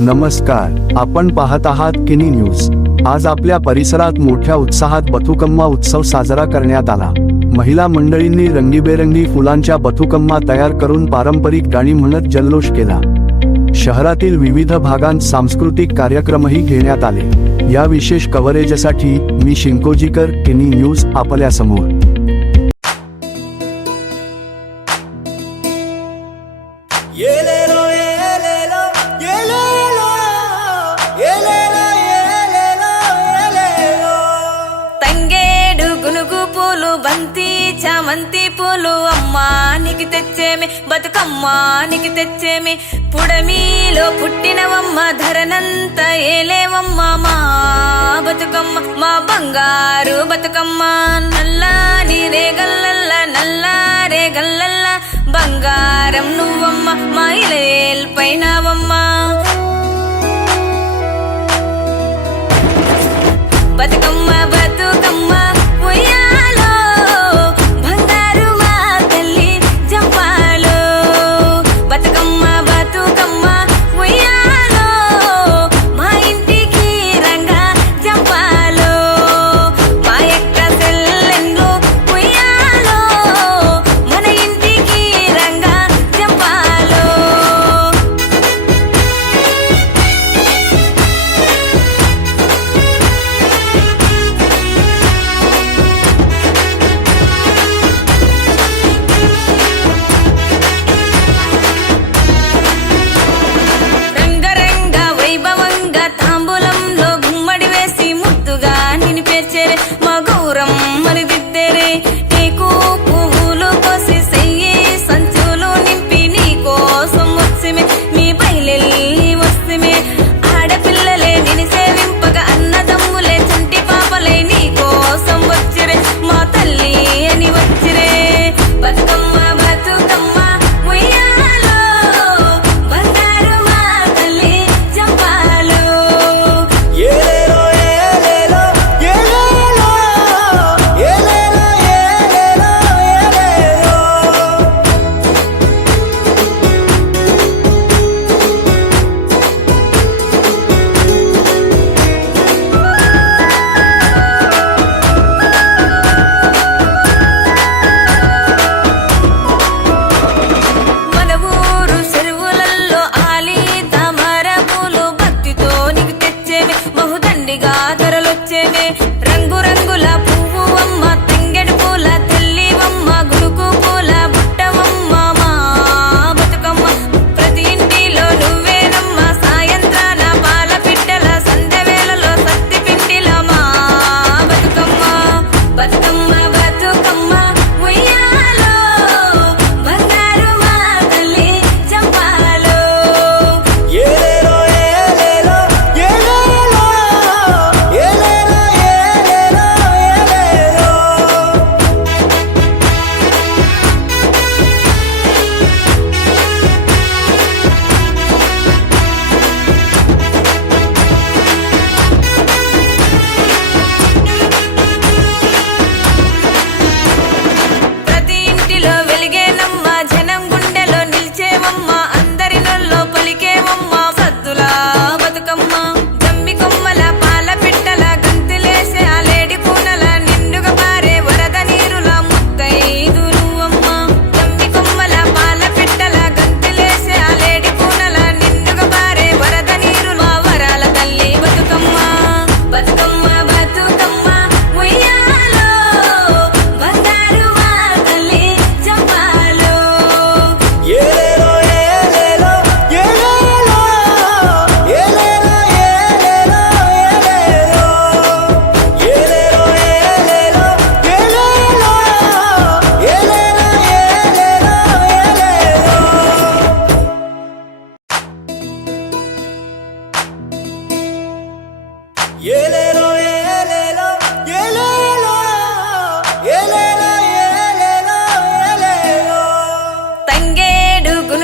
नमस्कार, आपण पाहत आहात किनी न्यूज। आज आपल्या परिसरात मोठ्या उत्साहात बथुकम्मा उत्सव साजरा करण्यात आला। महिला मंडळींनी रंगीबेरंगी फुलांच्या बथुकम्मा तयार करून पारंपरिक गाणी म्हणत जल्लोष केला। शहरातील विविध भागांत सांस्कृतिक कार्यक्रमही घेण्यात आले। या विशेष कव्हरेजसाठी मी शिंकोजीकर, किनी न्यूज आपल्या समोर। తంగేడు గునుగు పూలు బంతి చామంతి పూలు అమ్మా నీకు తెచ్చేమే బతుకమ్మా నీకు తెచ్చేమే పుడమిలో పుట్టినవమ్మ ధరనంత ఏలేవమ్మ మా బతుకమ్మ మా బంగారు బతుకమ్మ నల్లాని రేగల్లల్ల నల్లారే గల్లల్ల బంగారం నువ్వమ్మ మా ఇలేల్ పైనవమ్మ బతుకమ్మ బతుకమ్మ ఉయ్యాలో బంగారు మా తల్లి జంపాలో బతుకమ్మ బతుకమ్మ ఉయ్యాలో మా ఇంటికి రంగా జంపాలో మా యొక్క తెల్లెన్ను ఉయ్యాలో మన ఇంటికి రంగా జంపాలో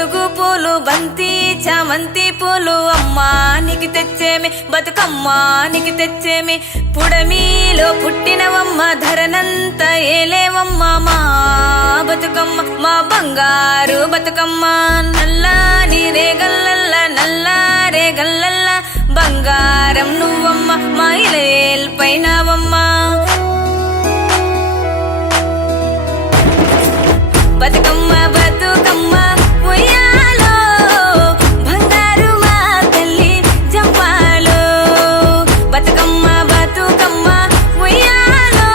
గునుగు పూలు బంతి చామంతి పూలు అమ్మా నీకు తెచ్చేమి బతుకమ్మ నీకు తెచ్చేమి పుడమిలో పుట్టినవమ్మ ధరనంత ఏలేవమ్మ మా బతుకమ్మ మా బంగారు బతుకమ్మ నల్లాని రేగల్లల్ల నల్లారే గల్లల్ల బంగారం నువ్వమ్మ మా ఇలేల్ పైనవమ్మ బతుకమ్మ బతుకమ్మ ఉయ్యాలో బంగారు మా తల్లి జంపాలో బతుకమ్మ బతుకమ్మ ఉయ్యాలో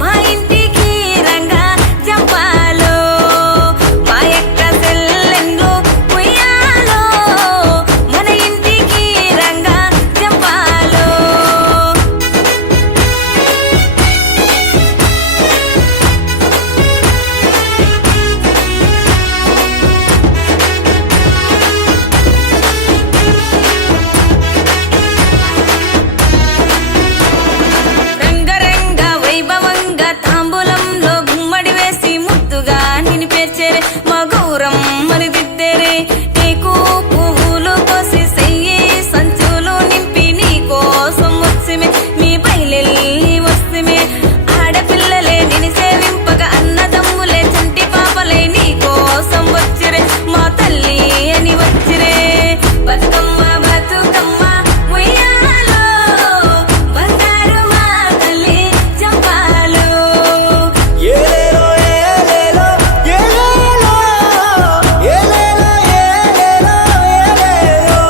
మా ఇంటికి రంగా జంపాలో మా యొక్క సెల్లెండ్లు ఉయ్యాలో మన ఇంటికి రంగా జంపాలో రంగరంగ వైభవంగా తాంబూలంలో గుమ్మడి వేసి ముద్దుగా నిన్ను పేర్చేరే మా గౌరమ్మని దిద్దెరే నీకు పువ్వులు కోసి సెయ్యి సంచులు నింపి నీ కోసం వచ్చిమే మీ బయలెల్లి వస్తుమే ఆడపిల్లలే నిన్ను సేవింపగా అన్నదమ్ములే చంటి పాపలే నీ కోసం వచ్చిరే మా తల్లి అని వచ్చిరే బతుకమ్మ బతుకమ్మ ఉయ్యాలో బంగారు మా తల్లి జంపాలో ఏలేలో ఏలేలో ఏలేలో ఏలేలో ఏలేలో ఏలేలో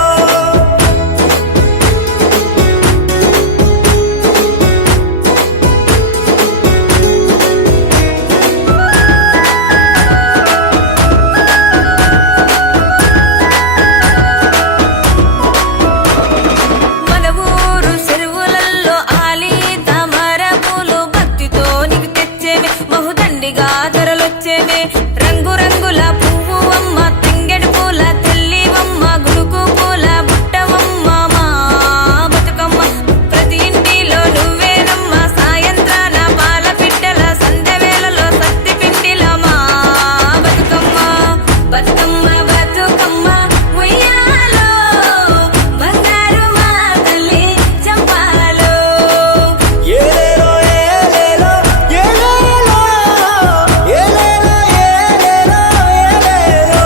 మన ఊరు చెరువులల్లో ఆలి తామర పూలు భక్తితో నీకు తెచ్చేమే బహుదండిగా ధరలొచ్చేమే రంగురంగుల పువ్వు అమ్మ తంగెడు పూల తెల్లివమ్మ గునుగు పూల బుట్టవమ్మ మా బతుకమ్మ ప్రతి ఇంటిలో నువ్వేనమ్మ సాయంత్రాన పాల పిట్టల సంధ్య వేళలో సత్తి పిండిల మా బతుకమ్మ బతుకమ్మ బతుకమ్మ ఉయ్యాలో బంగారు మా తల్లి చంపాలో ఏలేలో ఏలేలో ఏలేలో ఏలేలో ఏలేలో ఏలేలో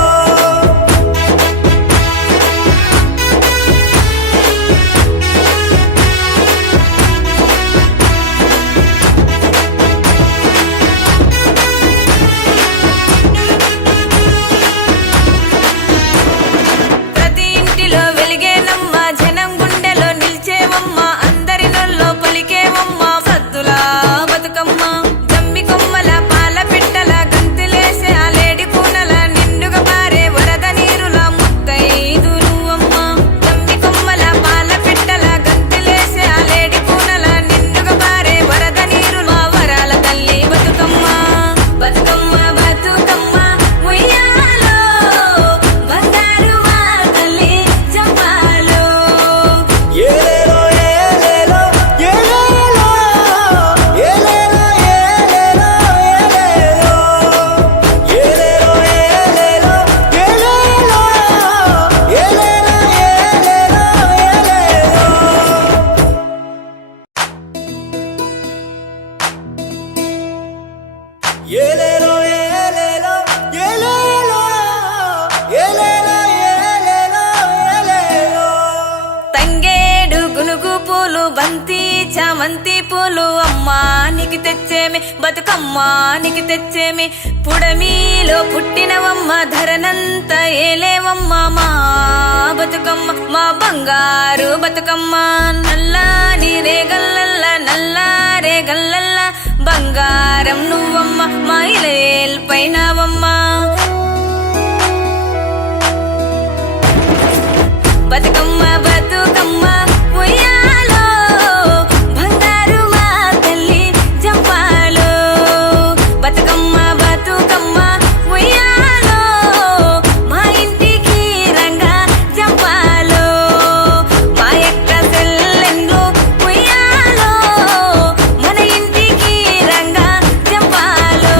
ప్రతి ఇంటిలో వెలిగేనమ్మ జనం గుండెలో నిలిచేవమ్మ అందరి నొల్లో పలికేవమ్మ సద్దుల బతుకమ్మ జమ్మి కొమ్మల పాల పిట్టల గంతులేసే ఆ లేడి కూనల నిండుగా పారే వరద నీరుల ముత్తైదు నువ్వమ్మ జమ్మి కొమ్మల పాల పిట్టల గంతులేసే ఆ లేడి కూనల నిండుగా పారే వరద నీరుల మా వరాల తల్లి బతుకమ్మ బతుకమ్మ బతుకమ్మ ఉయ్యాలో బంగారు మా తల్లి చంపాలో ఏలేలో ఏలేలో ఏలేలో ఏలేలో ఏలేలో ఏలేలో ఏలేలో ఏలేలో ఏలేలో ఏలేలో ఏలేలో ఏలేలో ఏలేలో ఏలేలో ఏలేలో తంగేడు గునుగు పూలు బంతి చామంతి పూలు అమ్మా నీకు తెచ్చేమి బతుకమ్మ నీకు తెచ్చేమి పుడమిలో పుట్టినవమ్మ ధరనంత ఏలేవమ్మ మా బతుకమ్మ మా బంగారు బతుకమ్మ నల్లాని రేగల్లల్ల నల్లారే గల్లల్ల బంగారం నువ్వమ్మ మా ఇలేల్ పైనవమ్మ బతుకమ్మ బతుకమ్మ ఉయ్యాలో బంగారు మా తల్లి జంపాలో బతుకమ్మ బతుకమ్మ ఉయ్యాలో మా ఇంటికి రంగా జంపాలో మా యొక్క సెల్లెండ్లు ఉయ్యాలో మన ఇంటికి రంగా జంపాలో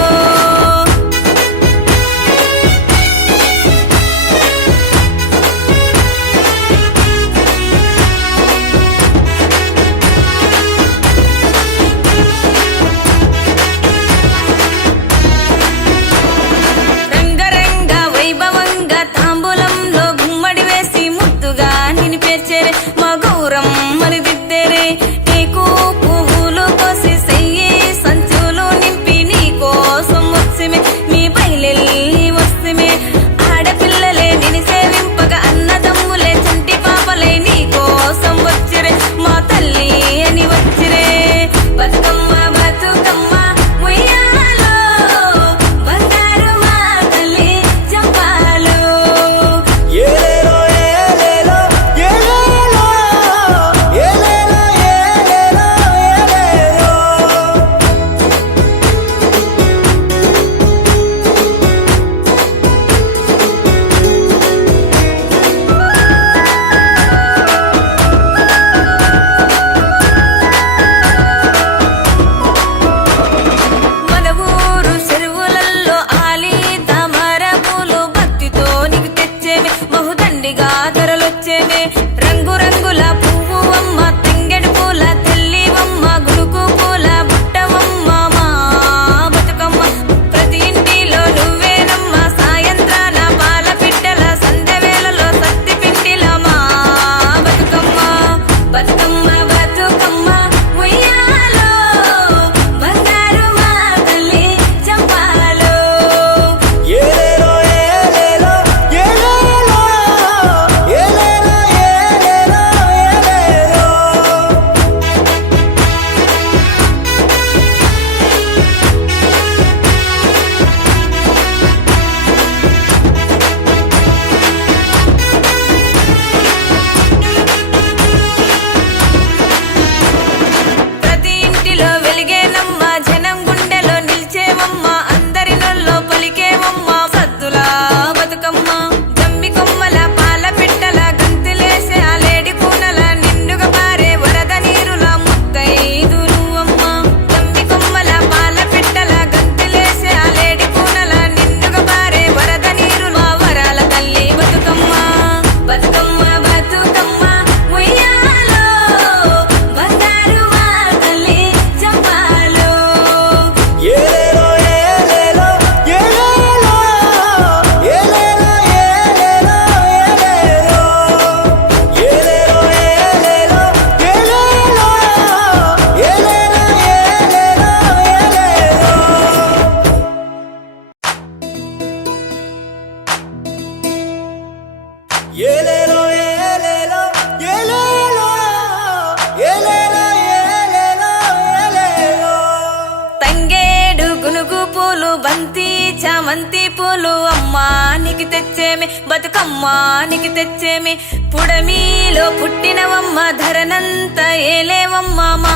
పూలు బంతి చామంతి పూలు అమ్మా నీకు తెచ్చేమి బతుకమ్మ నీకు తెచ్చేమి పుడమిలో పుట్టినవమ్మ ధరనంత ఏలేవమ్మ మా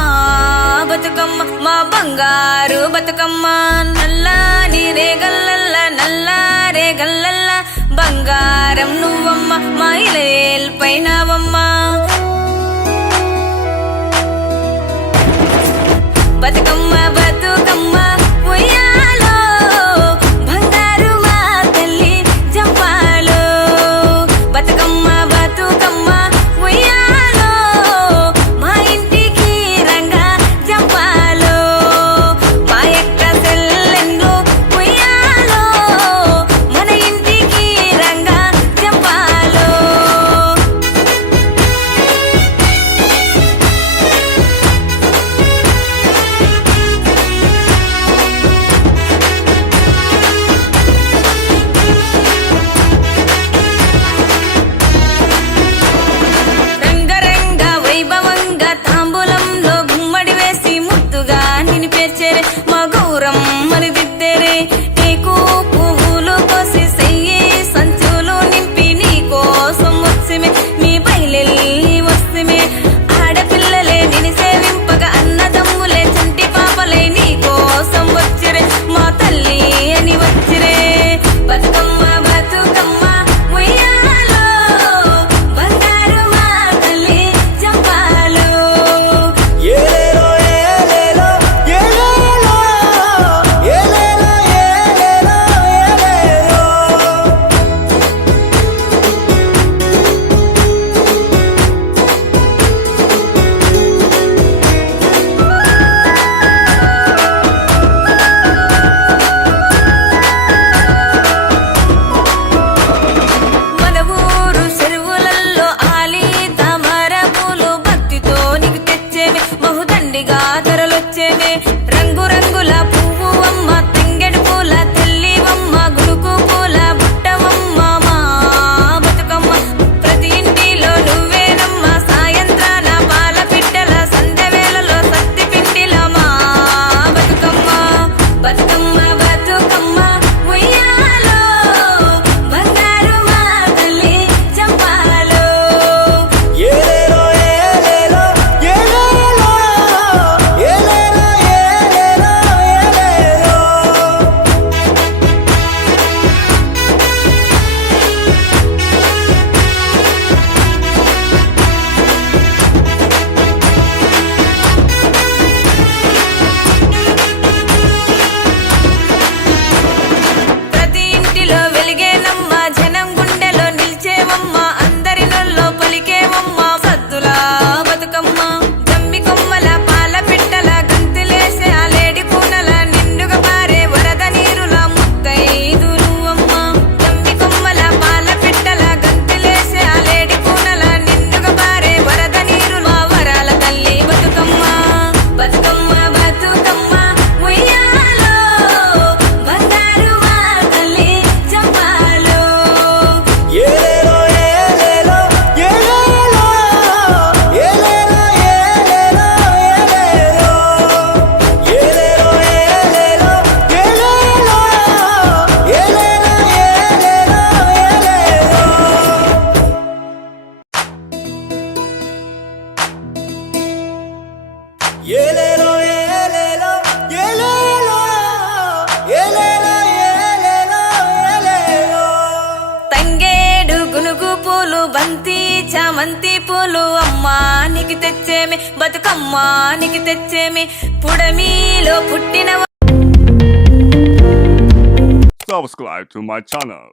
బతుకమ్మ మా బంగారు బతుకమ్మ నల్లాని రేగల్లల్ల నల్లారే గల్లల్ల బంగారం నువ్వమ్మ మా ఇలేల్ పైనవమ్మ బతుకమ్మ బతుకమ్మ ఉయ్యాలో బంగారు మా తల్లి జంపాలో బతుకమ్మ బతుకమ్మ ఉయ్యాలో మా ఇంటికి రంగా జంపాలో మా యొక్క సెల్లెన్లు ఉయ్యాలో మన ఇంటికి రంగా జంపాలో రంగరంగ వైభవంగా తాంబూలంలో గుమ్మడి వేసి ముద్దుగా నిన్ను పేర్చేరే మా గౌరమ్మని దిద్దెరే నీకు పువ్వులు కోసి సెయ్యి సంచులు నింపి నీ కోసం వచ్చిమే మీ బయలెల్లి వస్తుమే ఆడపిల్లలే నిన్ను సేవింపగా అన్నదమ్ములే చంటి పాపలే నీ కోసం వచ్చిరే మా తల్లి అని వచ్చిరే బతుకమ్మ బతుకమ్మ ఉయ్యాలో బంగారు మా తల్లి జంపాలో ఏలేలో ఏలేలో ఏలేలో ఏలేలో ఏలేలో ఏలేలో మన ఊరు చెరువులల్లో ఆలి తామర పూలు భక్తితో నీకు తెచ్చేమే బహుదండిగా ధరలొచ్చేమే రంగు రంగుల పువ్వు అమ్మ తంగెడు పూల తెల్లివమ్మ గునుకు పూల బుట్టవమ్మ మా బతుకమ్మ ప్రతి ఇంటిలో నువ్వేనమ్మ సాయంత్రాన పాల పిట్టల సంధ్య వేళలో సత్తి పిండిల మా బతుకమ్మ బతుకమ్మ బతుకమ్మ ఉయ్యాలో బంగారు మా తల్లి చంపాలో ఏలేలో ఏలేలో ఏలేలో ఏలేలో ఏలేలో ఏలేలో ప్రతి ఇంటిలో వెలిగేనమ్మ జనం గుండెలో నిలిచేవమ్మ అందరి నొల్లో పలికేవమ్మ సద్దుల బతుకమ్మ జమ్మి కొమ్మల పాల పిట్టల గంతులేసే ఆ లేడి పూనల నిండుగా పారే వరద నీరుల ముత్తైదులు అమ్మ జమ్మి కొమ్మల పాల పిట్టల గంతులేసే ఆ లేడి పూనల నిండుగా పారే వరద నీరుల వరాల తల్లి బతుకమ్మ బతుకమ్మ బతుకమ్మ ఉయ్యాలో బంగారు మా తల్లి జంపాలో ఏలేలో ఏలేలో ఏలేలో ఏలేలో ఏలేలో ఏలేలో ఏలేలో ఏలేలో ఏలేలో ఏలేలో ఏలేలో ఏలేలో ఏలేలో ఏలేలో తంగేడు గునుగు పూలు బంతి చామంతి పూలు అమ్మా నీకు తెచ్చేమి బతుకమ్మ నీకు తెచ్చేమి పుడమిలో పుట్టిన Subscribe to my channel.